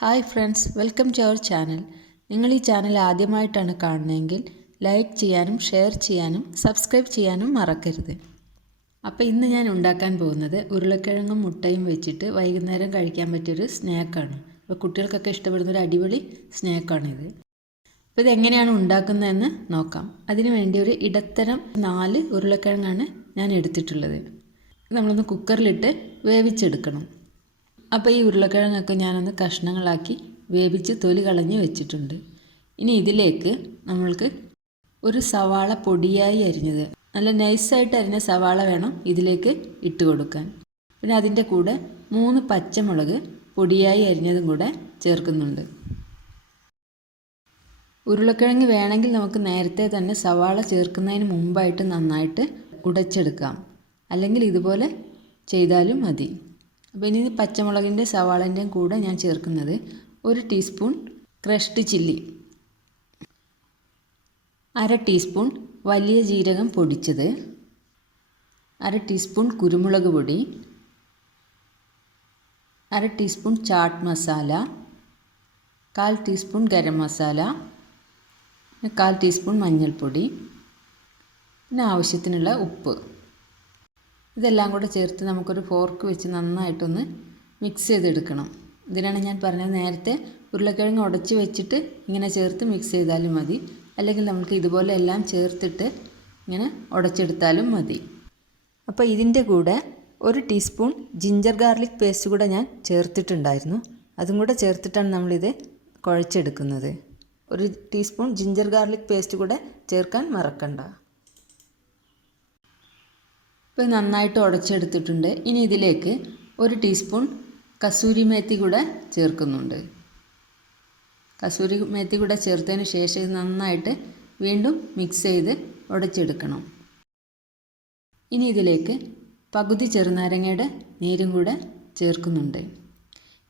Hi friends, welcome to our channel. നിങ്ങൾ ഈ channel ആദ്യമായിട്ടാണ് കാണുന്നതെങ്കിൽ ലൈക്ക് ചെയ്യാനും ഷെയർ ചെയ്യാനും സബ്സ്ക്രൈബ് ചെയ്യാനും മറക്കരുത്. അപ്പോൾ ഇന്ന് ഞാൻ ഉണ്ടാക്കാൻ പോകുന്നത് ഉരുളക്കിഴങ്ങും മുട്ടയും വെച്ചിട്ട് വൈകുന്നേരം കഴിക്കാൻ പറ്റിയൊരു സ്നാക്കാണ്. അപ്പോൾ കുട്ടികൾക്കൊക്കെ ഇഷ്ടപ്പെടുന്നൊരു അടിപൊളി സ്നാക്കാണിത്. അപ്പോൾ ഇതെങ്ങനെയാണ് ഉണ്ടാക്കുന്നതെന്ന് നോക്കാം. അതിനു വേണ്ടി ഒരു ഇടത്തരം 4 ഉരുളക്കിഴങ്ങാണ് ഞാൻ എടുത്തിട്ടുള്ളത്. നമ്മളൊന്ന് കുക്കറിലിട്ട് വേവിച്ചെടുക്കണം. അപ്പോൾ ഈ ഉരുളക്കിഴങ്ങൊക്കെ ഞാനൊന്ന് കഷ്ണങ്ങളാക്കി വേവിച്ച് തൊലി കളഞ്ഞ് വെച്ചിട്ടുണ്ട്. ഇനി ഇതിലേക്ക് നമ്മൾക്ക് ഒരു സവാള പൊടിയായി അരിഞ്ഞത്, നല്ല നൈസായിട്ട് അരിഞ്ഞ സവാള വേണം ഇതിലേക്ക് ഇട്ട് കൊടുക്കാൻ. പിന്നെ അതിൻ്റെ കൂടെ 3 പച്ചമുളക് പൊടിയായി അരിഞ്ഞതും കൂടെ ചേർക്കുന്നുണ്ട്. ഉരുളക്കിഴങ്ങ് വേണമെങ്കിൽ നമുക്ക് നേരത്തെ തന്നെ സവാള ചേർക്കുന്നതിന് മുമ്പായിട്ട് നന്നായിട്ട് ഉടച്ചെടുക്കാം, അല്ലെങ്കിൽ ഇതുപോലെ ചെയ്താലും മതി. അപ്പോൾ ഇനി പച്ചമുളകിൻ്റെ സവാളൻ്റെയും കൂടെ ഞാൻ ചേർക്കുന്നത് 1 ടീസ്പൂൺ ക്രഷ്ഡ് ചില്ലി, 1/2 ടീസ്പൂൺ വലിയ ജീരകം പൊടിച്ചത്, 1/2 ടീസ്പൂൺ കുരുമുളക് പൊടി, 1/2 teaspoon chaat masala, 1/4 teaspoon garam masala, 1/4 teaspoon മഞ്ഞൾപ്പൊടി, പിന്നെ ആവശ്യത്തിനുള്ള ഉപ്പ്. ഇതെല്ലാം കൂടെ ചേർത്ത് നമുക്കൊരു ഫോർക്ക് വെച്ച് നന്നായിട്ടൊന്ന് മിക്സ് ചെയ്തെടുക്കണം. ഇതിനാണ് ഞാൻ പറഞ്ഞത്, നേരത്തെ ഉരുളക്കിഴങ്ങ് ഉടച്ച് വെച്ചിട്ട് ഇങ്ങനെ ചേർത്ത് മിക്സ് ചെയ്താലും മതി, അല്ലെങ്കിൽ നമുക്ക് ഇതുപോലെ എല്ലാം ചേർത്തിട്ട് ഇങ്ങനെ ഉടച്ചെടുത്താലും മതി. അപ്പോൾ ഇതിൻ്റെ കൂടെ 1 ടീസ്പൂൺ ജിഞ്ചർ ഗാർലിക് പേസ്റ്റ് കൂടെ ഞാൻ ചേർത്തിട്ടുണ്ടായിരുന്നു. അതും കൂടെ ചേർത്തിട്ടാണ് നമ്മളിത് കുഴച്ചെടുക്കുന്നത്. 1 ടീസ്പൂൺ ജിഞ്ചർ ഗാർലിക് പേസ്റ്റ് കൂടെ ചേർക്കാൻ മറക്കണ്ട. ഇപ്പോൾ നന്നായിട്ട് ഉടച്ചെടുത്തിട്ടുണ്ട്. ഇനി ഇതിലേക്ക് 1 ടീസ്പൂൺ കസൂരി മേത്തി കൂടെ ചേർക്കുന്നുണ്ട്. കസൂരി മേത്തി കൂടെ ചേർത്തതിന് ശേഷം ഇത് നന്നായിട്ട് വീണ്ടും മിക്സ് ചെയ്ത് ഉടച്ചെടുക്കണം. ഇനി ഇതിലേക്ക് പകുതി ചെറുനാരങ്ങയുടെ നീരും കൂടെ ചേർക്കുന്നുണ്ട്.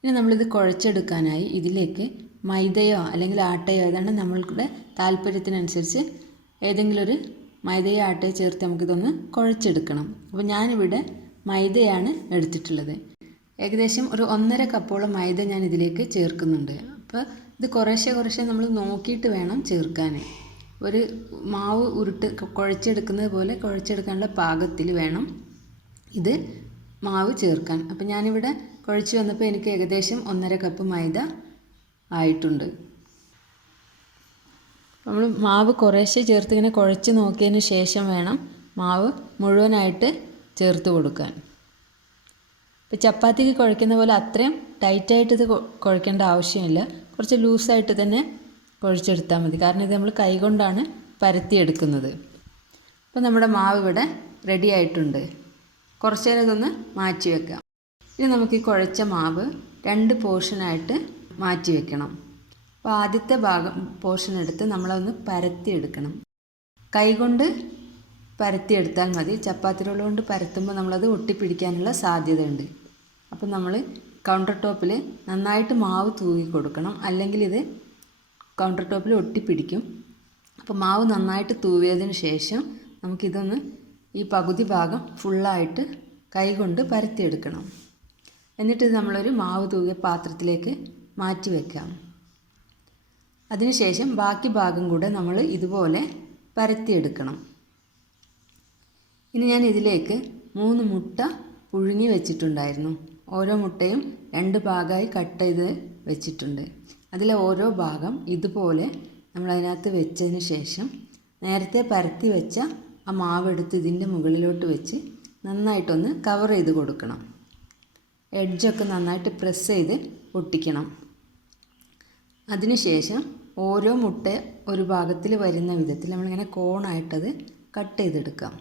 ഇനി നമ്മളിത് കുഴച്ചെടുക്കാനായി ഇതിലേക്ക് മൈദയോ അല്ലെങ്കിൽ ആട്ടയോ ഏതാണ് നമ്മളുടെ താല്പര്യത്തിനനുസരിച്ച് ഏതെങ്കിലും ഒരു മൈദയോ ആട്ടയോ ചേർത്ത് നമുക്കിതൊന്ന് കുഴച്ചെടുക്കണം. അപ്പോൾ ഞാനിവിടെ മൈദയാണ് എടുത്തിട്ടുള്ളത്. ഏകദേശം ഒരു 1.5 കപ്പോളം മൈദ ഞാൻ ഇതിലേക്ക് ചേർക്കുന്നുണ്ട്. അപ്പോൾ ഇത് കുറേശ്ശെ നമ്മൾ നോക്കിയിട്ട് വേണം ചേർക്കാൻ. ഒരു മാവ് കുഴച്ചെടുക്കുന്നത് പോലെ കുഴച്ചെടുക്കാനുള്ള പാകത്തിൽ വേണം ഇത് മാവ് ചേർക്കാൻ. അപ്പോൾ ഞാനിവിടെ കുഴച്ച് വന്നപ്പോൾ എനിക്ക് ഏകദേശം 1.5 കപ്പ് മൈദ ആയിട്ടുണ്ട്. നമ്മൾ മാവ് കുറേശ്ശെ ചേർത്ത് ഇങ്ങനെ കുഴച്ച് നോക്കിയതിന് ശേഷം വേണം മാവ് മുഴുവനായിട്ട് ചേർത്ത് കൊടുക്കാൻ. ഇപ്പോൾ ചപ്പാത്തിക്ക് കുഴയ്ക്കുന്ന പോലെ അത്രയും ടൈറ്റായിട്ട് ഇത് കുഴയ്ക്കേണ്ട ആവശ്യമില്ല. കുറച്ച് ലൂസായിട്ട് തന്നെ കുഴച്ചെടുത്താൽ മതി, കാരണം ഇത് നമ്മൾ കൈകൊണ്ടാണ് പരത്തിയെടുക്കുന്നത്. അപ്പോൾ നമ്മുടെ മാവ് ഇവിടെ റെഡി ആയിട്ടുണ്ട്. കുറച്ച് നേരം ഇതൊന്ന് മാറ്റി വെക്കാം. ഇനി നമുക്ക് ഈ കുഴച്ച മാവ് 2 പോർഷനായിട്ട് മാറ്റി വെക്കണം. അപ്പോൾ ആദ്യത്തെ പോർഷൻ എടുത്ത് നമ്മളതൊന്ന് പരത്തിയെടുക്കണം. കൈകൊണ്ട് പരത്തിയെടുത്താൽ മതി. ചപ്പാത്തി റോൾ കൊണ്ട് പരത്തുമ്പോൾ നമ്മളത് ഒട്ടിപ്പിടിക്കാനുള്ള സാധ്യതയുണ്ട്. അപ്പോൾ നമ്മൾ കൗണ്ടർ ടോപ്പിൽ നന്നായിട്ട് മാവ് തൂവി കൊടുക്കണം, അല്ലെങ്കിൽ ഇത് കൗണ്ടർ ടോപ്പിൽ ഒട്ടിപ്പിടിക്കും. അപ്പോൾ മാവ് നന്നായിട്ട് തൂവിയതിന് ശേഷം നമുക്കിതൊന്ന് ഈ പകുതി ഭാഗം ഫുള്ളായിട്ട് കൈകൊണ്ട് പരത്തിയെടുക്കണം. എന്നിട്ട് നമ്മളൊരു മാവ് തൂവിയ പാത്രത്തിലേക്ക് മാറ്റി വയ്ക്കാം. അതിനുശേഷം ബാക്കി ഭാഗം കൂടെ നമ്മൾ ഇതുപോലെ പരത്തിയെടുക്കണം. ഇനി ഞാൻ ഇതിലേക്ക് 3 മുട്ട പുഴുങ്ങി വെച്ചിട്ടുണ്ടായിരുന്നു. ഓരോ മുട്ടയും 2 ഭാഗമായി കട്ട് ചെയ്ത് വെച്ചിട്ടുണ്ട്. അതിലെ ഓരോ ഭാഗം ഇതുപോലെ നമ്മളതിനകത്ത് വെച്ചതിന് ശേഷം നേരത്തെ പരത്തി വെച്ച ആ മാവെടുത്ത് ഇതിൻ്റെ മുകളിലോട്ട് വെച്ച് നന്നായിട്ടൊന്ന് കവർ ചെയ്ത് കൊടുക്കണം. എഡ്ജൊക്കെ നന്നായിട്ട് പ്രസ് ചെയ്ത് ഒട്ടിക്കണം. അതിനുശേഷം ഓരോ മുട്ട ഒരു ഭാഗത്തിൽ വരുന്ന വിധത്തിൽ നമ്മളിങ്ങനെ കോണായിട്ടത് കട്ട് ചെയ്തെടുക്കാം.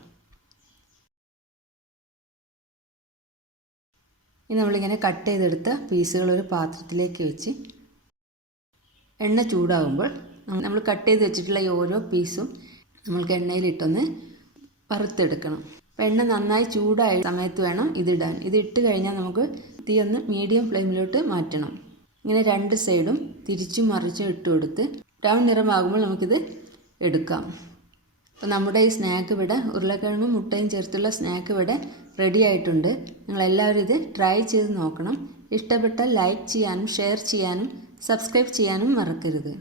ഇനി നമ്മളിങ്ങനെ കട്ട് ചെയ്തെടുത്ത പീസുകൾ ഒരു പാത്രത്തിലേക്ക് വെച്ച് എണ്ണ ചൂടാകുമ്പോൾ നമ്മൾ കട്ട് ചെയ്ത് വെച്ചിട്ടുള്ള ഈ ഓരോ പീസും നമ്മൾക്ക് എണ്ണയിലിട്ടൊന്ന് വറുത്തെടുക്കണം. അപ്പോൾ എണ്ണ നന്നായി ചൂടായ സമയത്ത് വേണം ഇതിടാൻ. ഇതിട്ട് കഴിഞ്ഞാൽ നമുക്ക് തീ ഒന്ന് മീഡിയം ഫ്ലെയിമിലോട്ട് മാറ്റണം. ഇങ്ങനെ 2 സൈഡും തിരിച്ചും മറിച്ചും ഇട്ട് കൊടുത്ത് ബ്രൗൺ നിറമാകുമ്പോൾ നമുക്കിത് എടുക്കാം. അപ്പോൾ നമ്മുടെ ഈ സ്നാക്ക് ഇവിടെ ഉരുളക്കിഴങ്ങും മുട്ടയും ചേർത്തുള്ള സ്നാക്ക് ഇവിടെ റെഡി ആയിട്ടുണ്ട്. നിങ്ങളെല്ലാവരും ഇത് ട്രൈ ചെയ്ത് നോക്കണം. ഇഷ്ടപ്പെട്ടാൽ ലൈക്ക് ചെയ്യാനും ഷെയർ ചെയ്യാനും സബ്സ്ക്രൈബ് ചെയ്യാനും മറക്കരുത്.